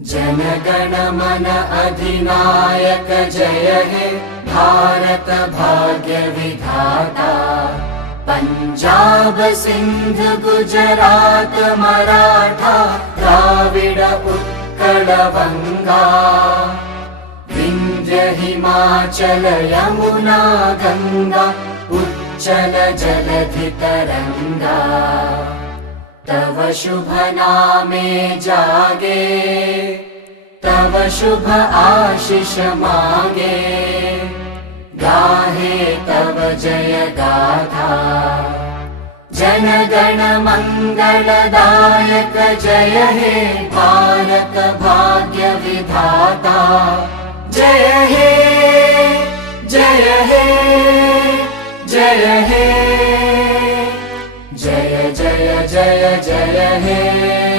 जनगण मन अधिनायक जय हे भारत भाग्य विधाता। पंजाब सिंध गुजरात मराठा द्राविड उत्कल बंगा। विंध्य हिमाचल यमुना गंगा उच्चल जलधि तरंगा। तव शुभ नामे जागे तव शुभ आशीष मागे। गाहे तव जय गाथा जनगण मंगलदायक जय हे भारत भाग्य विधाता। जय हे जय हे जय हे जय जय जय जय हे।